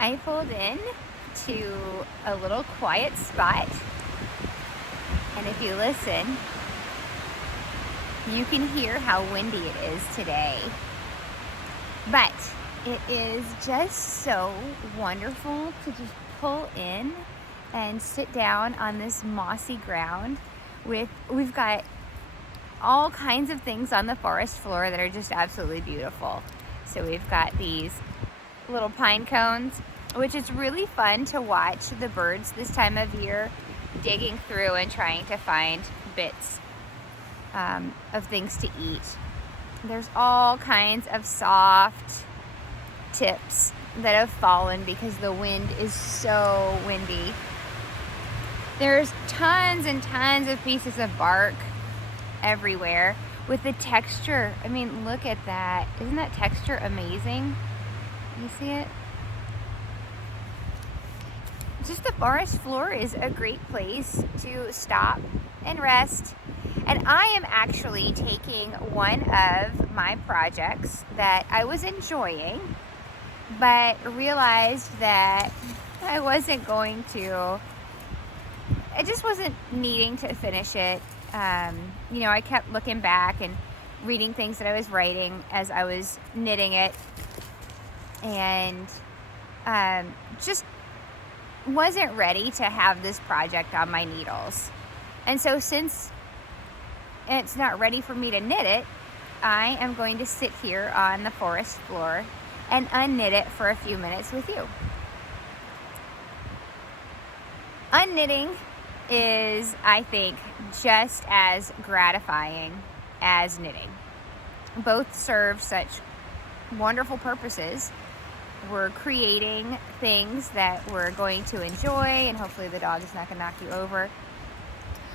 I pulled in to a little quiet spot, and if you listen, you can hear how windy it is today. But it is just so wonderful to just pull in and sit down on this mossy ground we've got all kinds of things on the forest floor that are just absolutely beautiful. So we've got these little pine cones, which is really fun to watch the birds this time of year digging through and trying to find bits of things to eat. There's all kinds of soft tips that have fallen because the wind is so windy. There's tons and tons of pieces of bark everywhere with the texture. I mean, look at that. Isn't that texture amazing? You see it? Just the forest floor is a great place to stop and rest. And I am actually taking one of my projects that I was enjoying, but realized that I just wasn't needing to finish it. I kept looking back and reading things that I was writing as I was knitting it, and just wasn't ready to have this project on my needles. And so since it's not ready for me to knit it, I am going to sit here on the forest floor and unknit it for a few minutes with you. Unknitting is, I think, just as gratifying as knitting. Both serve such wonderful purposes. We're creating things that we're going to enjoy, and hopefully the dog is not going to knock you over.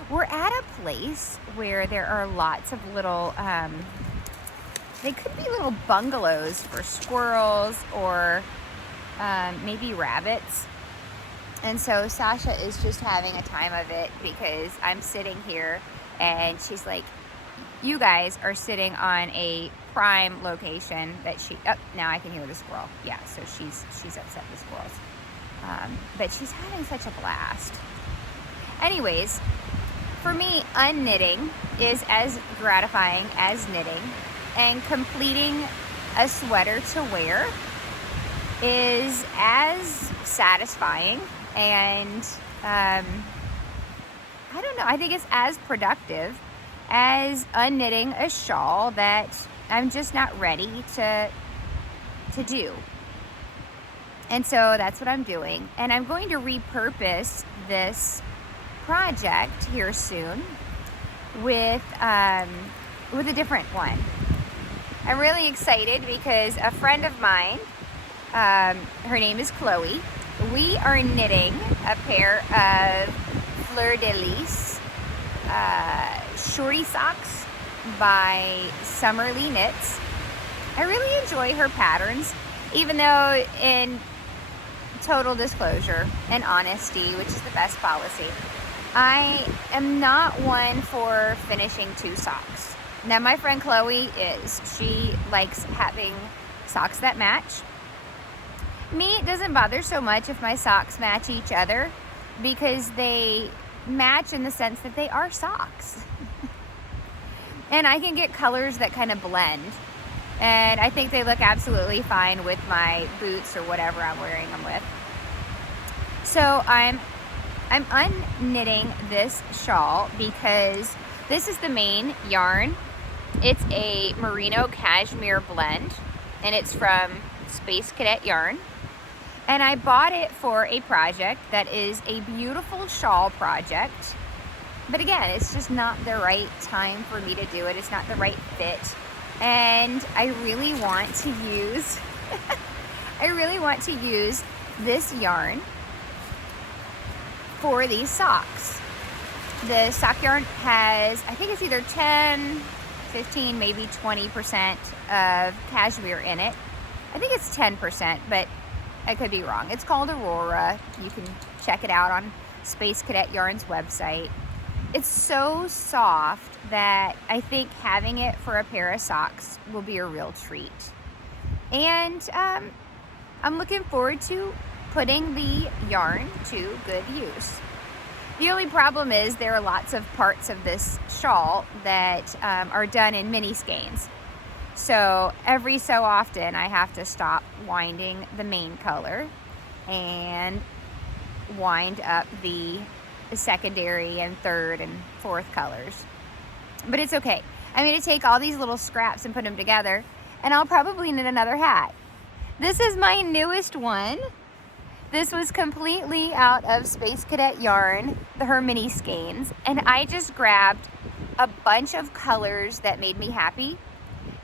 We're at a place where there are lots of little, they could be little bungalows for squirrels or maybe rabbits. And so Sasha is just having a time of it because I'm sitting here and she's like, you guys are sitting on a prime location that now I can hear the squirrel. Yeah, so she's upset with squirrels. But she's having such a blast. Anyways, for me, unknitting is as gratifying as knitting, and completing a sweater to wear is as satisfying, and I don't know, I think it's as productive as unknitting a shawl that I'm just not ready to do. And so that's what I'm doing, and I'm going to repurpose this project here soon with a different one. I'm really excited because a friend of mine, her name is Chloe, we are knitting a pair of Fleur de Lis shorty socks by Summerly Knits. I really enjoy her patterns, even though, in total disclosure and honesty, which is the best policy, I am not one for finishing two socks. Now, my friend Chloe is. She likes having socks that match. Me, it doesn't bother so much if my socks match each other because they match in the sense that they are socks. And I can get colors that kind of blend. And I think they look absolutely fine with my boots or whatever I'm wearing them with. So I'm unknitting this shawl because this is the main yarn. It's a merino cashmere blend, and it's from Space Cadet Yarn. And I bought it for a project that is a beautiful shawl project. But again, it's just not the right time for me to do it. It's not the right fit. And I really want to use this yarn for these socks. The sock yarn has, I think it's either 10, 15, maybe 20% of cashmere in it. I think it's 10%, but I could be wrong. It's called Aurora. You can check it out on Space Cadet Yarn's website. It's so soft that I think having it for a pair of socks will be a real treat. And I'm looking forward to putting the yarn to good use. The only problem is there are lots of parts of this shawl that are done in mini skeins. So every so often I have to stop winding the main color and wind up the secondary and third and fourth colors. But it's okay. I'm going to take all these little scraps and put them together, and I'll probably knit another hat. This is my newest one. This was completely out of Space Cadet Yarn, her mini skeins, and I just grabbed a bunch of colors that made me happy,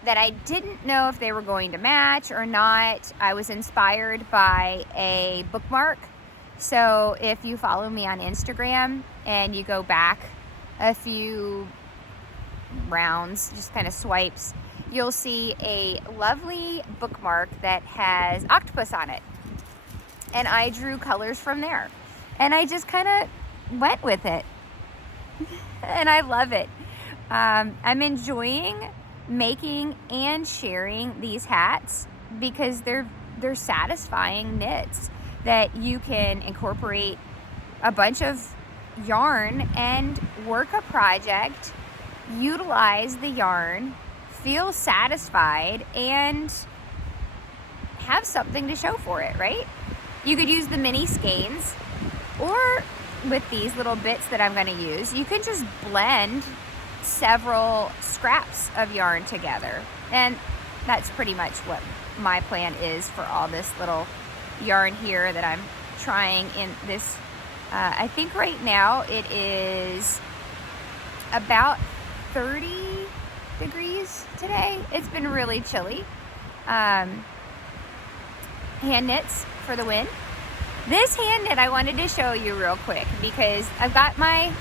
that I didn't know if they were going to match or not. I was inspired by a bookmark. So if you follow me on Instagram and you go back a few rounds, just kind of swipes, you'll see a lovely bookmark that has octopus on it. And I drew colors from there. And I just kind of went with it. And I love it. I'm enjoying making and sharing these hats because they're satisfying knits that you can incorporate a bunch of yarn and work a project, utilize the yarn, feel satisfied, and have something to show for it, right? You could use the mini skeins, or with these little bits that I'm going to use, you can just blend several scraps of yarn together. And that's pretty much what my plan is for all this little yarn here that I'm trying in this. I think right now it is about 30 degrees today. It's been really chilly. Hand knits for the win. This hand knit I wanted to show you real quick because I've got my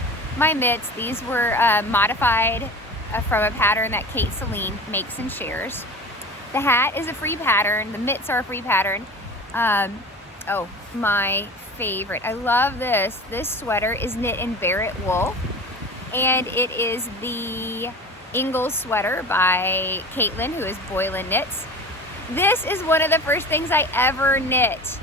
mitts. These were modified from a pattern that Kate Celine makes and shares. The hat is a free pattern. The mitts are a free pattern. Oh, my favorite. I love this. This sweater is knit in Barrett wool, and it is the Ingalls sweater by Caitlin, who is Boylan Knits. This is one of the first things I ever knit.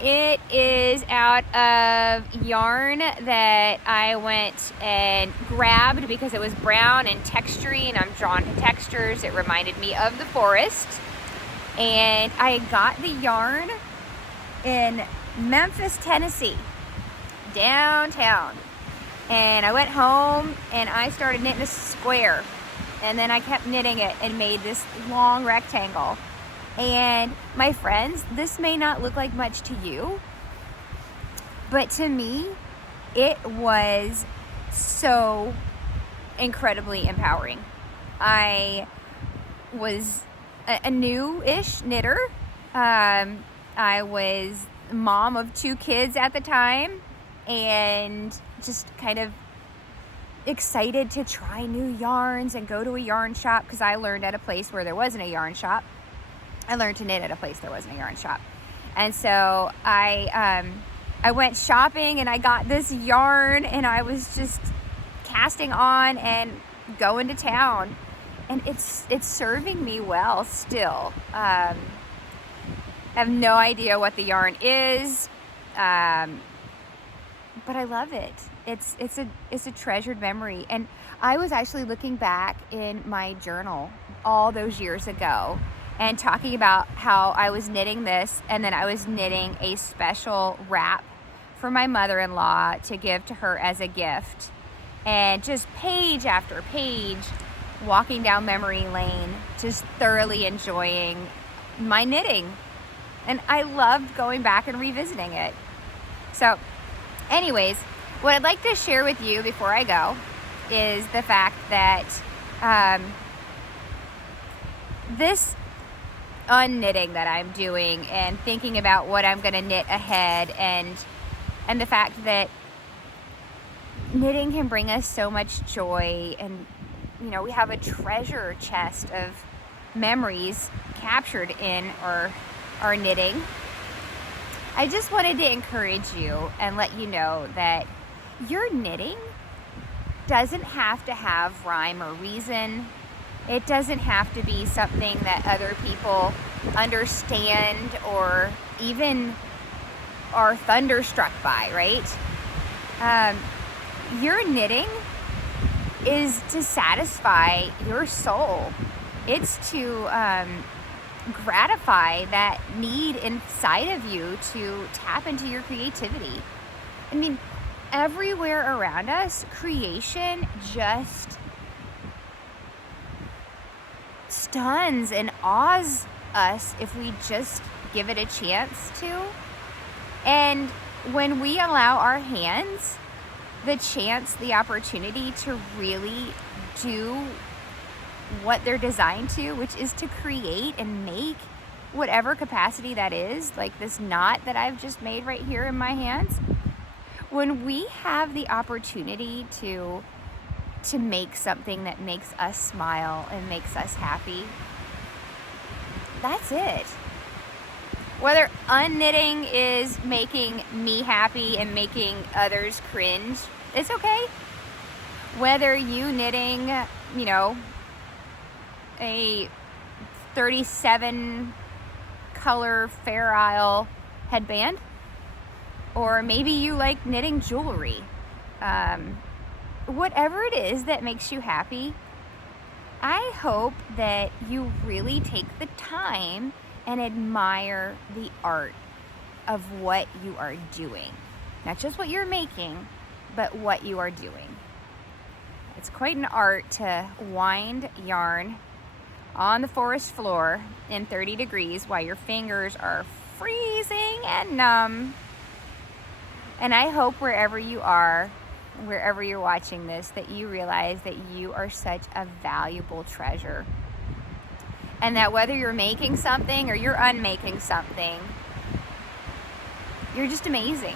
It is out of yarn that I went and grabbed because it was brown and textury, and I'm drawn to textures. It reminded me of the forest. And I got the yarn in Memphis, Tennessee, downtown. And I went home and I started knitting a square. And then I kept knitting it and made this long rectangle. And my friends, this may not look like much to you, but to me, it was so incredibly empowering. I was a new-ish knitter. I was mom of 2 kids at the time and just kind of excited to try new yarns and go to a yarn shop because I learned at a place where there wasn't a yarn shop. I learned to knit at a place there wasn't a yarn shop. And so I went shopping and I got this yarn and I was just casting on and going to town. And it's serving me well still. I have no idea what the yarn is, but I love it. It's a treasured memory. And I was actually looking back in my journal all those years ago and talking about how I was knitting this, and then I was knitting a special wrap for my mother-in-law to give to her as a gift. And just page after page, walking down memory lane, just thoroughly enjoying my knitting. And I loved going back and revisiting it. So anyways, what I'd like to share with you before I go is the fact that this unknitting that I'm doing and thinking about what I'm going to knit ahead, and the fact that knitting can bring us so much joy, and you know, we have a treasure chest of memories captured in our knitting. I just wanted to encourage you and let you know that your knitting doesn't have to have rhyme or reason. It doesn't have to be something that other people understand or even are thunderstruck by, right? Your knitting is to satisfy your soul. It's to gratify that need inside of you to tap into your creativity. I mean, everywhere around us, creation just stuns and awes us if we just give it a chance to. And when we allow our hands the chance, the opportunity to really do what they're designed to, which is to create and make whatever capacity that is, like this knot that I've just made right here in my hands. When we have the opportunity to make something that makes us smile and makes us happy, that's it. Whether unknitting is making me happy and making others cringe, it's okay. Whether you knitting, you know, a 37 color Fair Isle headband, or maybe you like knitting jewelry, whatever it is that makes you happy, I hope that you really take the time and admire the art of what you are doing. Not just what you're making, but what you are doing. It's quite an art to wind yarn on the forest floor in 30 degrees while your fingers are freezing and numb. And I hope wherever you are, wherever you're watching this, that you realize that you are such a valuable treasure. And that whether you're making something or you're unmaking something, you're just amazing.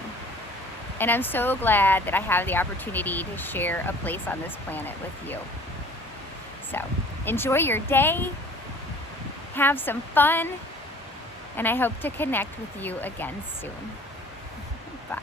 And I'm so glad that I have the opportunity to share a place on this planet with you. So enjoy your day, have some fun, and I hope to connect with you again soon. Bye.